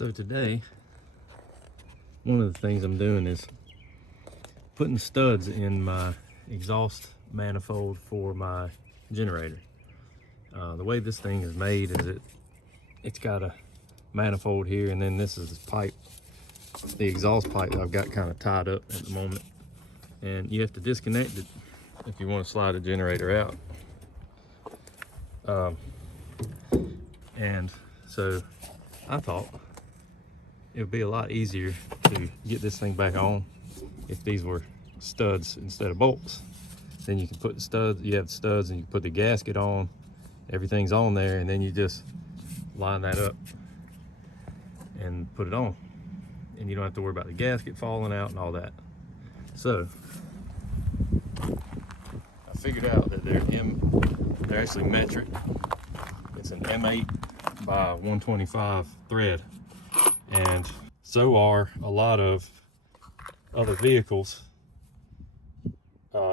So today, one of the things I'm doing is putting studs in my exhaust manifold for my generator. The way this thing is made is it's got a manifold here, and then this is the pipe, the exhaust pipe that I've got kind of tied up at the moment. And you have to disconnect it if you want to slide the generator out. And so I thought it would be a lot easier to get this thing back on if these were studs instead of bolts. Then you can put the studs, you have the studs, and you put the gasket on, everything's on there, and then you just line that up and put it on, and you don't have to worry about the gasket falling out and all that. So I figured out that they're actually metric. It's an M8 by 125 thread, and so are a lot of other vehicles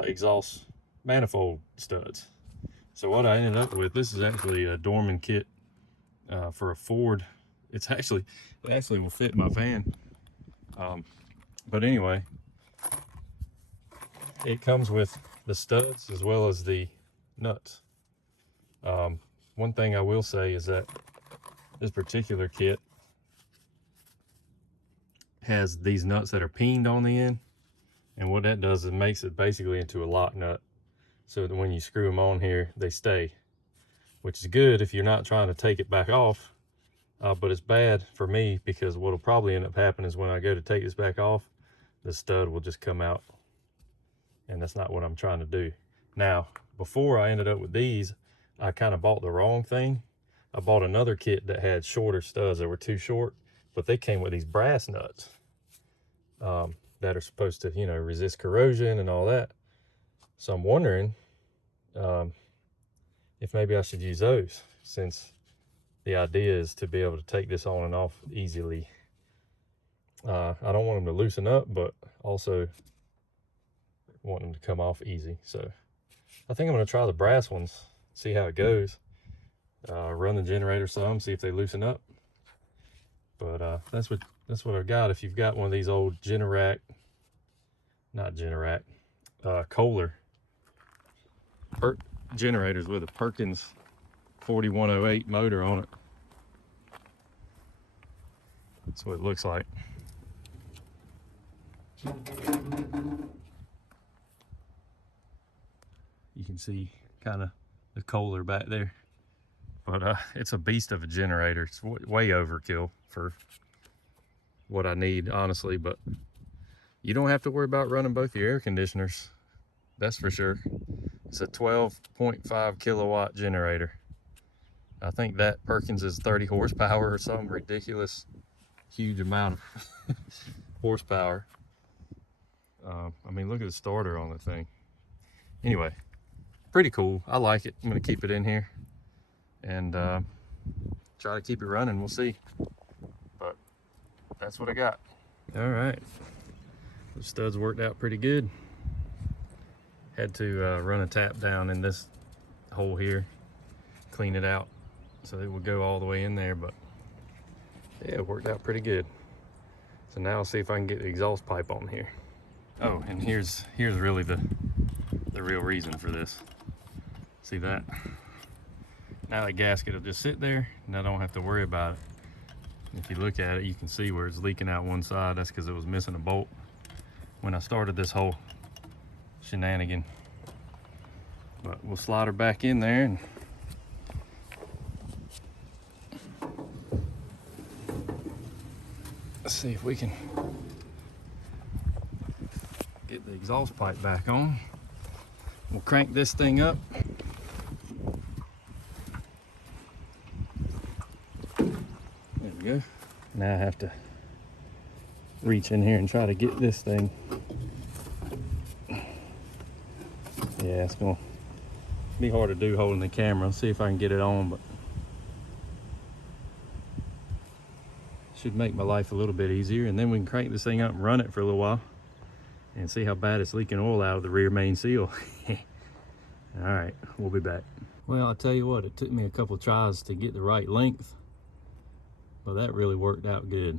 exhaust manifold studs. So what I ended up with, this is actually a Dorman kit for a Ford. It actually will fit my van. But anyway, it comes with the studs as well as the nuts. One thing I will say is that this particular kit has these nuts that are peened on the end, and what that does is makes it basically into a lock nut, so that when you screw them on here they stay, which is good if you're not trying to take it back off. But it's bad for me because what'll probably end up happening is when I go to take this back off, the stud will just come out, and that's not what I'm trying to do. Now, before I ended up with these, I kind of bought the wrong thing. I bought another kit that had shorter studs that were too short, but they came with these brass nuts that are supposed to, resist corrosion and all that. So I'm wondering if maybe I should use those, since the idea is to be able to take this on and off easily. I don't want them to loosen up, but also want them to come off easy. So I think I'm going to try the brass ones, see how it goes. Run the generator some, see if they loosen up. But that's what I've got. If you've got one of these old Kohler generators with a Perkins 4108 motor on it, that's what it looks like. You can see kind of the Kohler back there, but it's a beast of a generator. It's way overkill for what I need, honestly, but you don't have to worry about running both your air conditioners, that's for sure. It's a 12.5 kilowatt generator. I think that Perkins is 30 horsepower or some ridiculous huge amount of horsepower. I mean, look at the starter on the thing. Anyway, pretty cool. I like it. I'm gonna keep it in here and try to keep it running. We'll see, but that's what I got. All right, the studs worked out pretty good. Had to run a tap down in this hole here, clean it out so it would go all the way in there, but yeah, it worked out pretty good. So now I'll see if I can get the exhaust pipe on here. Oh, and here's really the real reason for this. See that? Now that gasket will just sit there and I don't have to worry about it. If you look at it, you can see where it's leaking out one side. That's because it was missing a bolt when I started this whole shenanigan. But we'll slide her back in there and let's see if we can get the exhaust pipe back on. We'll crank this thing up. There we go. Now I have to reach in here and try to get this thing. Yeah, it's gonna be hard to do holding the camera. I'll see if I can get it on, but should make my life a little bit easier. And then we can crank this thing up and run it for a little while and see how bad it's leaking oil out of the rear main seal. All right, we'll be back. Well, I'll tell you what, it took me a couple tries to get the right length, Well, that really worked out good.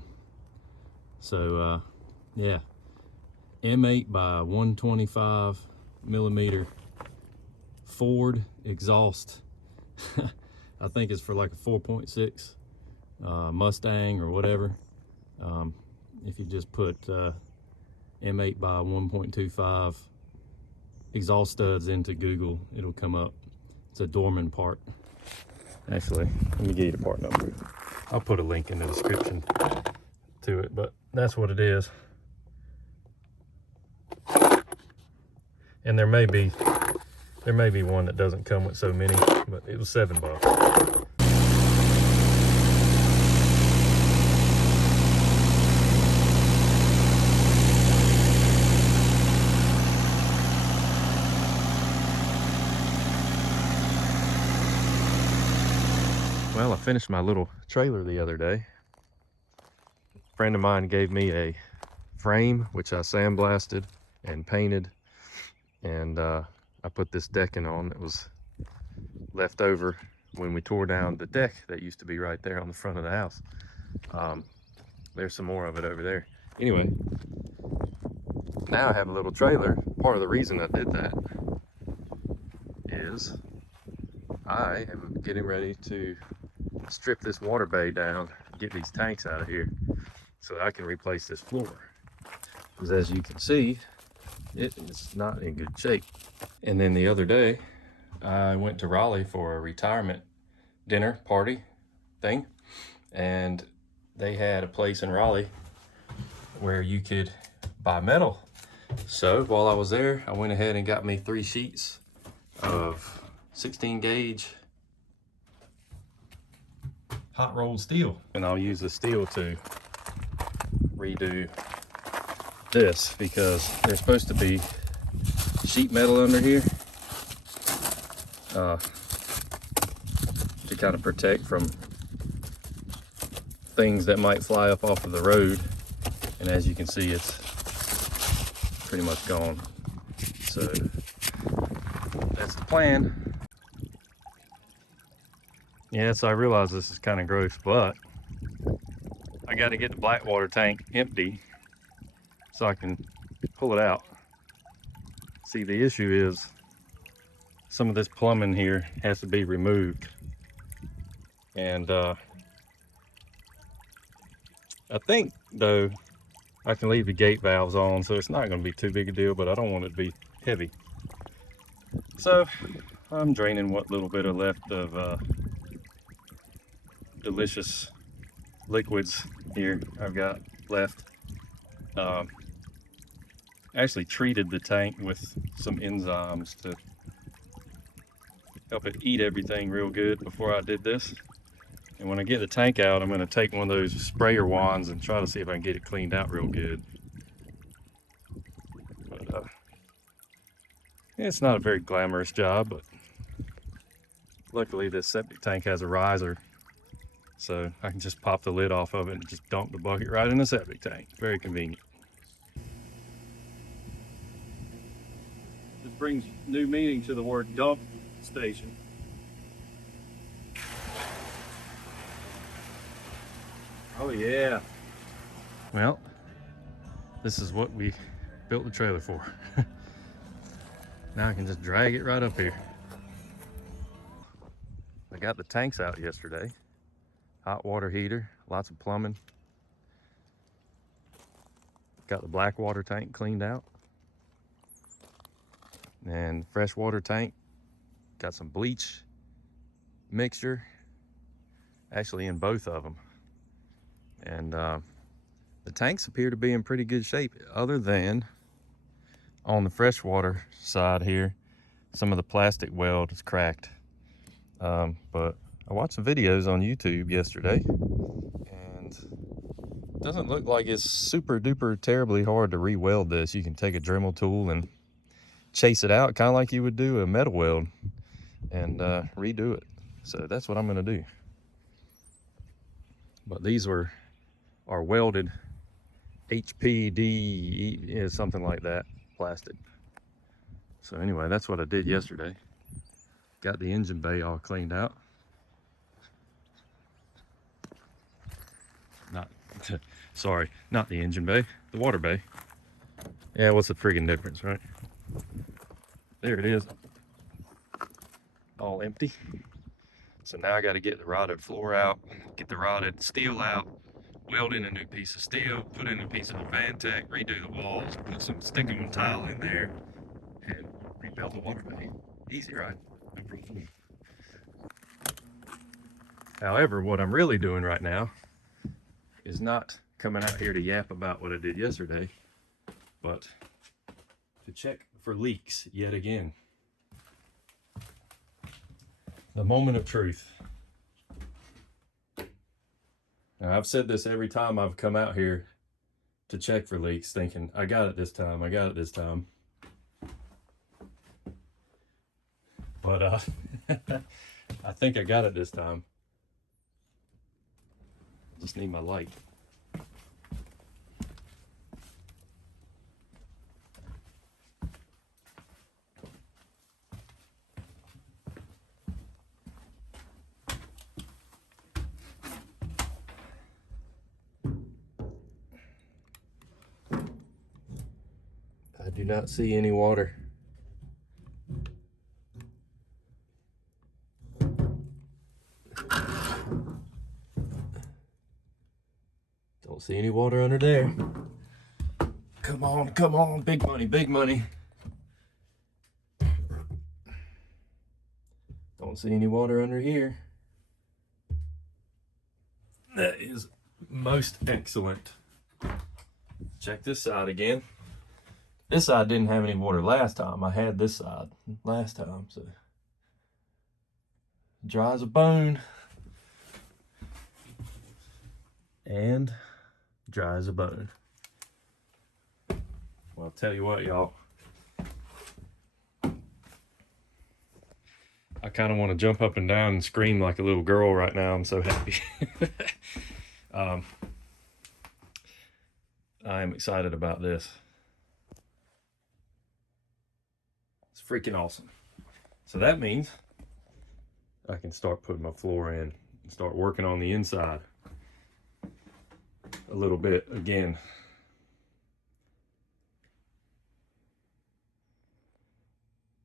So yeah, M8 by 125 millimeter Ford exhaust. I think it's for like a 4.6 Mustang or whatever. If you just put M8 by 1.25 exhaust studs into Google, it'll come up. It's a Dorman part. Actually, let me give you the part number. I'll put a link in the description to it, but that's what it is. And there may be one that doesn't come with so many, but it was $7. Well, I finished my little trailer the other day. A friend of mine gave me a frame, which I sandblasted and painted, and I put this decking on that was left over when we tore down the deck that used to be right there on the front of the house. There's some more of it over there. Anyway, now I have a little trailer. Part of the reason I did that is I am getting ready to strip this water bay down, get these tanks out of here so that I can replace this floor. Because as you can see, it is not in good shape. And then the other day, I went to Raleigh for a retirement dinner party thing, and they had a place in Raleigh where you could buy metal. So while I was there, I went ahead and got me 3 sheets of 16 gauge hot rolled steel, and I'll use the steel to redo this because there's supposed to be sheet metal under here to kind of protect from things that might fly up off of the road, and as you can see, it's pretty much gone. So that's the plan. Yes, I realize this is kind of gross, but I got to get the black water tank empty so I can pull it out. See, the issue is some of this plumbing here has to be removed, and I think though I can leave the gate valves on, so it's not going to be too big a deal, but I don't want it to be heavy. So I'm draining what little bit of left of delicious liquids here I've got left. Actually treated the tank with some enzymes to help it eat everything real good before I did this. And when I get the tank out, I'm going to take one of those sprayer wands and try to see if I can get it cleaned out real good. But it's not a very glamorous job, but luckily this septic tank has a riser, so I can just pop the lid off of it and just dump the bucket right in the septic tank. Very convenient. This brings new meaning to the word dump station. Oh yeah. Well, this is what we built the trailer for. Now I can just drag it right up here. I got the tanks out yesterday. Hot water heater, lots of plumbing. Got the black water tank cleaned out. And fresh water tank, got some bleach mixture, actually in both of them. And the tanks appear to be in pretty good shape, other than on the freshwater side here, some of the plastic weld is cracked. But I watched some videos on YouTube yesterday, and it doesn't look like it's super duper terribly hard to re-weld this. You can take a Dremel tool and chase it out, kind of like you would do a metal weld, and redo it. So that's what I'm gonna do. But these are welded HPD, something like that, plastic. So anyway, that's what I did yesterday. Got the engine bay all cleaned out. Sorry, not the engine bay, the water bay. Yeah, what's the friggin' difference, right? There it is, all empty. So now I got to get the rotted floor out, get the rotted steel out, weld in a new piece of steel, put in a piece of Vantech, redo the walls, put some stick-on tile in there, and rebuild the water bay. Easy, right? No problem. However, what I'm really doing right now is not coming out here to yap about what I did yesterday, but to check for leaks yet again. The moment of truth. Now, I've said this every time I've come out here to check for leaks, thinking, I got it this time, I got it this time. But I think I got it this time. Just need my light. I do not see any water. Don't see any water under there. Come on, big money, big money. Don't see any water under here. That is most excellent. Check this side again. This side didn't have any water last time. I had this side last time, so dry as a bone. And dry as a bone. Well, I'll tell you what, y'all. I kind of want to jump up and down and scream like a little girl right now. I'm so happy. I am excited about this. It's freaking awesome. So that means I can start putting my floor in and start working on the inside a little bit again.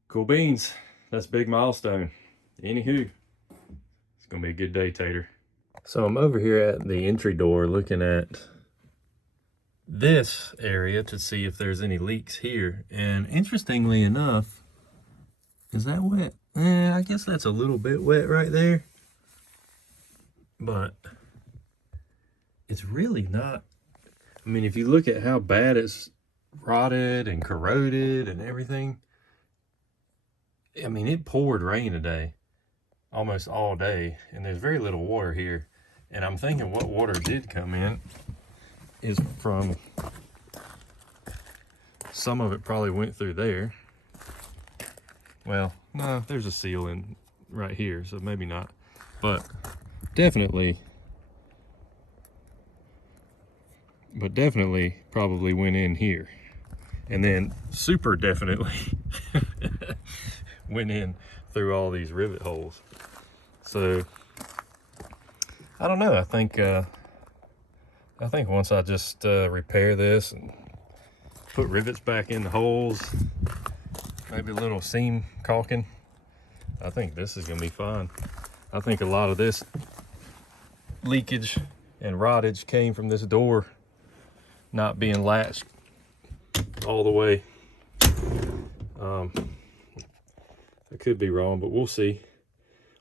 Cool beans. That's a big milestone. Anywho, it's gonna be a good day, Tater. So I'm over here at the entry door looking at this area to see if there's any leaks here. And interestingly enough, is that wet? I guess that's a little bit wet right there. But it's really not. I mean, if you look at how bad it's rotted and corroded and everything, I mean, it poured rain today, almost all day, and there's very little water here. And I'm thinking what water did come in is from, some of it probably went through there. Well, no, there's a seal in right here, so maybe not. But definitely probably went in here. And then super definitely went in through all these rivet holes. So I don't know. I think once I just repair this and put rivets back in the holes, maybe a little seam caulking, I think this is gonna be fine. I think a lot of this leakage and rottage came from this door not being latched all the way. I could be wrong, but we'll see.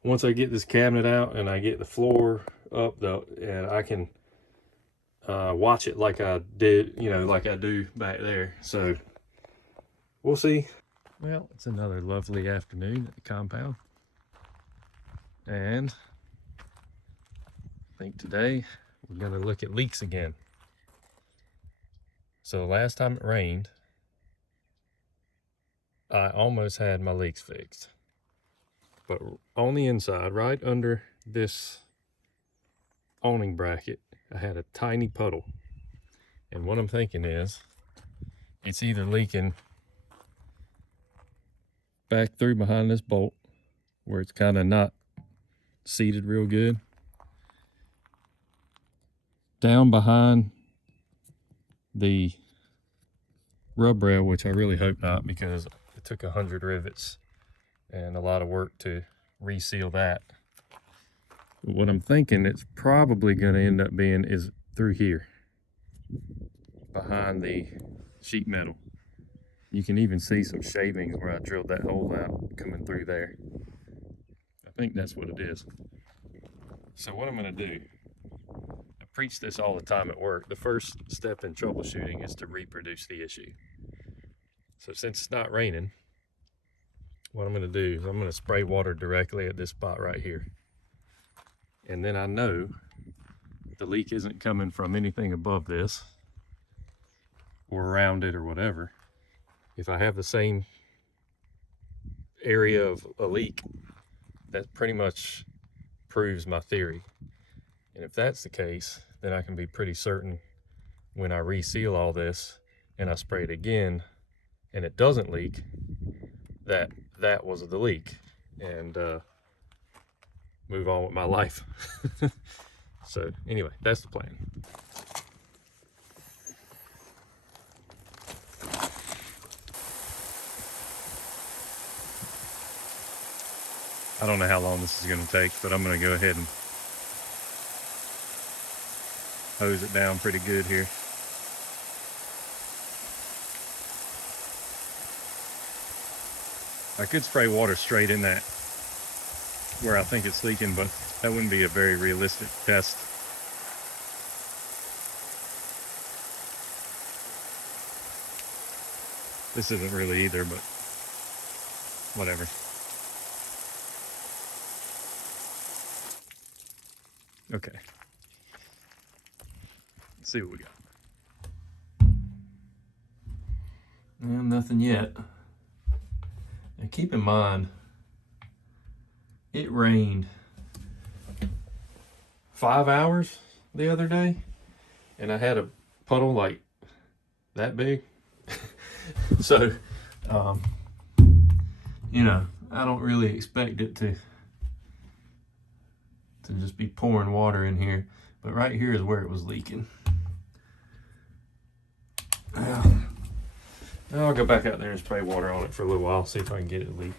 Once I get this cabinet out and I get the floor up though, and I can watch it like I did, you know, like I do back there. So we'll see. Well, it's another lovely afternoon at the compound. And I think today we're gonna look at leaks again. So the last time it rained, I almost had my leaks fixed. But on the inside, right under this awning bracket, I had a tiny puddle. And what I'm thinking is, it's either leaking back through behind this bolt, where it's kind of not seated real good, down behind the rub rail, which I really hope not, because it took 100 rivets and a lot of work to reseal that. But what I'm thinking it's probably going to end up being is through here, behind the sheet metal. You can even see some shavings where I drilled that hole out coming through there. I think that's what it is. So what I'm going to do, I preach this all the time at work. The first step in troubleshooting is to reproduce the issue. So since it's not raining, what I'm going to do is I'm going to spray water directly at this spot right here. And then I know the leak isn't coming from anything above this or around it or whatever. If I have the same area of a leak, that pretty much proves my theory. And if that's the case, then I can be pretty certain when I reseal all this and I spray it again and it doesn't leak, that that was the leak, and move on with my life. So anyway, that's the plan. I don't know how long this is going to take, but I'm going to go ahead and hose it down pretty good here. I could spray water straight in that where I think it's leaking, but that wouldn't be a very realistic test. This isn't really either, but whatever. Okay. Let's see what we got. Nothing yet. And keep in mind, it rained 5 hours the other day, and I had a puddle like that big. So, you know, I don't really expect it to just be pouring water in here, but right here is where it was leaking. I'll go back out there and spray water on it for a little while, see if I can get it to leak.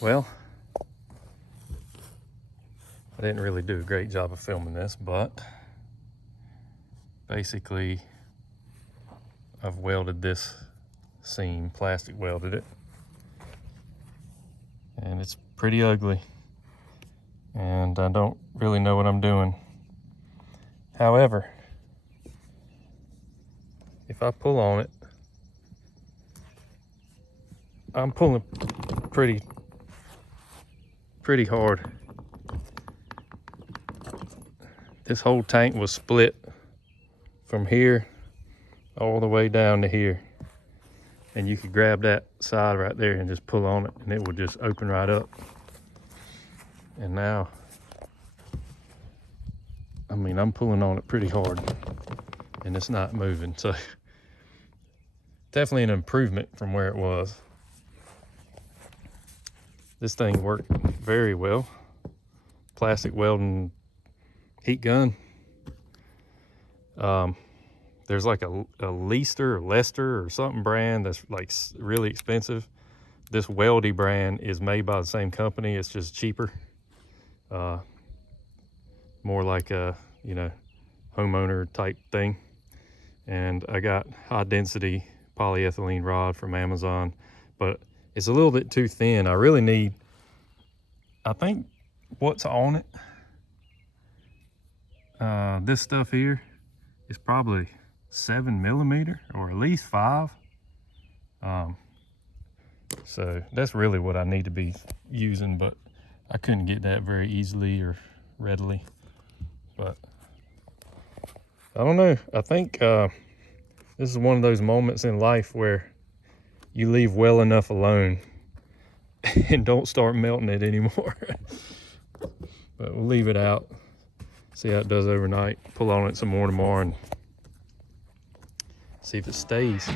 Well, I didn't really do a great job of filming this, but basically I've welded this seam, plastic welded it, and it's pretty ugly, and I don't really know what I'm doing. However, if I pull on it, I'm pulling pretty hard. This whole tank was split from here all the way down to here, and you could grab that side right there and just pull on it and it would just open right up. And now, I mean, I'm pulling on it pretty hard and it's not moving, so definitely an improvement from where it was. This thing worked very well. Plastic welding heat gun. There's like a Leicester or Lester or something brand that's like really expensive. This Weldy brand is made by the same company. It's just cheaper. More like a, you know, homeowner type thing. And I got high density polyethylene rod from Amazon, but it's a little bit too thin. I really need I think what's on it, this stuff here is probably 7mm or at least 5. So that's really what I need to be using, but I couldn't get that very easily or readily. But I don't know. I think this is one of those moments in life where you leave well enough alone and don't start melting it anymore. But we'll leave it out, see how it does overnight, pull on it some more tomorrow and see if it stays.